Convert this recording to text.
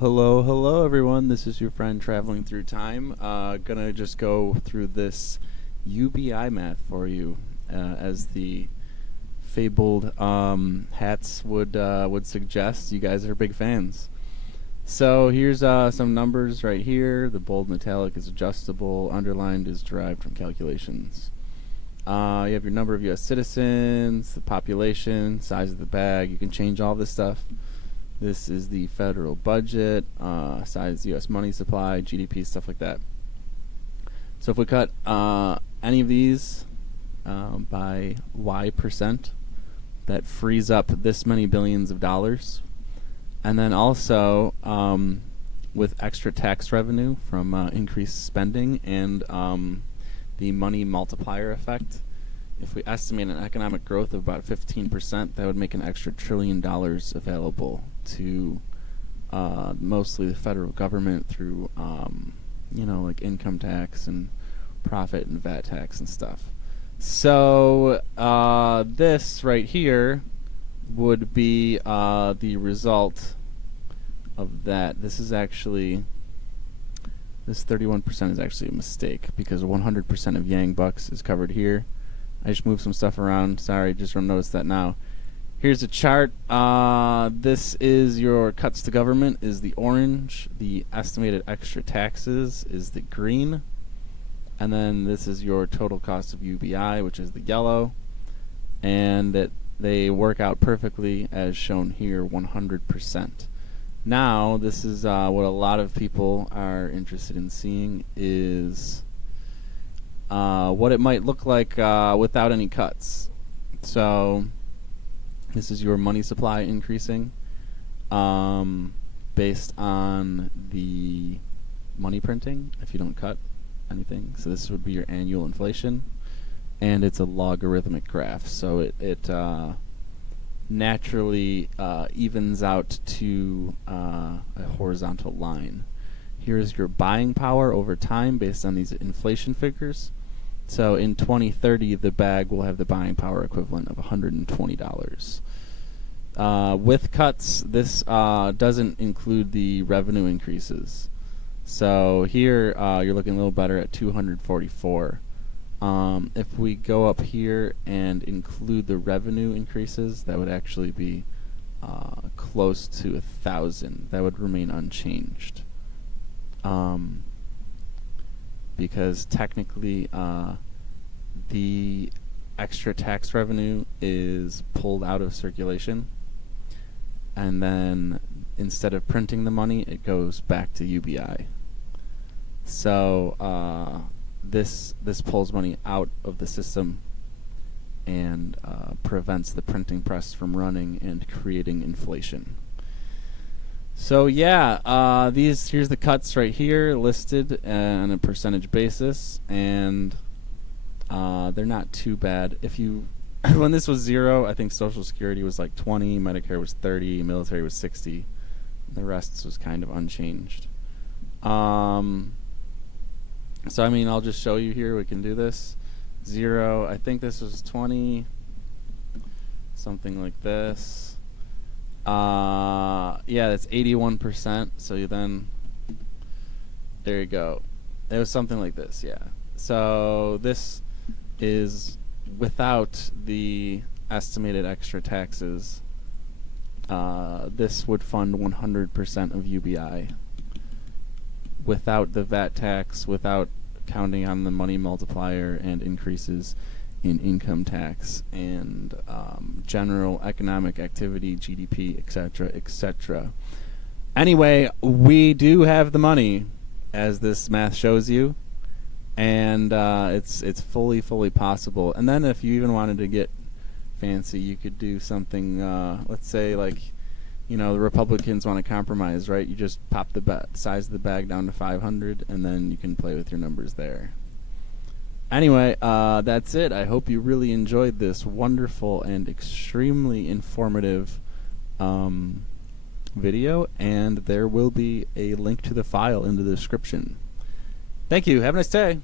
Hello everyone. This is your friend traveling through time. Gonna just go through this UBI math for you, as the fabled hats would suggest. You guys are big fans. So here's some numbers right here. The bold metallic is adjustable. Underlined is derived from calculations. You have your number of U.S. citizens, the population, size of the bag. You can change all this stuff. This is the federal budget, size U.S. money supply, GDP, stuff like that. So if we cut any of these by Y%, that frees up this many billions of dollars. And then also with extra tax revenue from increased spending and the money multiplier effect, if we estimate an economic growth of about 15%, that would make an extra $1 trillion available to mostly the federal government through, like income tax and profit and VAT tax and stuff. So this right here would be the result of that. This 31% is actually a mistake because 100% of Yang bucks is covered here. I just moved some stuff around. Sorry, just noticed that now. Here's a chart. This is your cuts to government is the orange. The estimated extra taxes is the green. And then this is your total cost of UBI, which is the yellow. And they work out perfectly as shown here, 100%. Now, this is what a lot of people are interested in seeing is what it might look like without any cuts. So this is your money supply increasing based on the money printing if you don't cut anything. So this would be your annual inflation, and it's a logarithmic graph. So it naturally evens out to a horizontal line. Here's your buying power over time based on these inflation figures. So in 2030, the bag will have the buying power equivalent of $120. With cuts, this doesn't include the revenue increases. So here you're looking a little better at 244. If we go up here and include the revenue increases, that would actually be close to 1,000. That would remain unchanged. Because technically the extra tax revenue is pulled out of circulation, and then instead of printing the money, it goes back to UBI. So this pulls money out of the system and prevents the printing press from running and creating inflation. So yeah, here's the cuts right here listed on a percentage basis, and they're not too bad. If you when this was 0, I think Social Security was like 20, Medicare was 30, military was 60. The rest was kind of unchanged. So I mean, I'll just show you here. We can do this. 0, I think this was 20, something like this. Yeah, that's 81%. So then, there you go. It was something like this, yeah. So this is without the estimated extra taxes. This would fund 100% of UBI. Without the VAT tax, without counting on the money multiplier and increases in income tax and general economic activity, GDP, etc., etc. Anyway, we do have the money, as this math shows you, and it's fully possible. And then if you even wanted to get fancy, you could do something. Let's say the Republicans want to compromise, right? You just pop the size of the bag down to 500, and then you can play with your numbers there. Anyway, that's it. I hope you really enjoyed this wonderful and extremely informative video, and there will be a link to the file in the description. Thank you. Have a nice day.